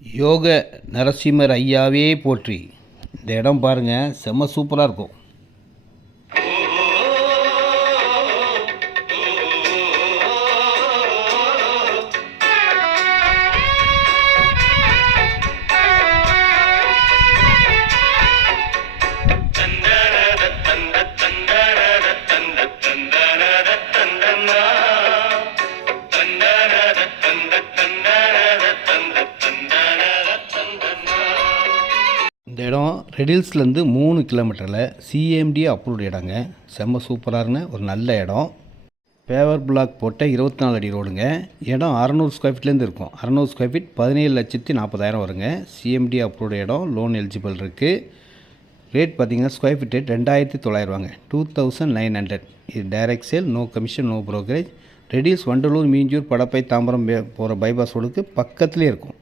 யோக நரசிம்மர் ஐயாவே போற்றி. இந்த இடம் பாருங்கள், செம்ம சூப்பராக இருக்கும். இந்த இடம் ரெடில்ஸ்லேருந்து 3 கிலோமீட்டரில் சிஎம்டி அப்ரூவ்டு இடங்க. செம்ம சூப்பரான ஒரு நல்ல இடம். பேவர் பிளாக் போட்ட 24 அடி ரோடுங்க. இடம் 600 ஸ்கொயர் ஃபீட்லேருந்து இருக்கும். 600 ஸ்கொயர் ஃபீட் 17,40,000 வருங்க. சிஎம்டி அப்ரூவ்டு இடம், லோன் எலிஜிபிள் இருக்குது. ரேட் பார்த்திங்கன்னா ஸ்கொயர் ஃபீட் ரேட் 2,900 2,900. இது direct sale, no commission, no brokerage. Redhills, Vandalur, Minjur, Padappai, Tambaram போகிற பைபாஸ் ரோடுக்கு பக்கத்துலேயே இருக்கும்.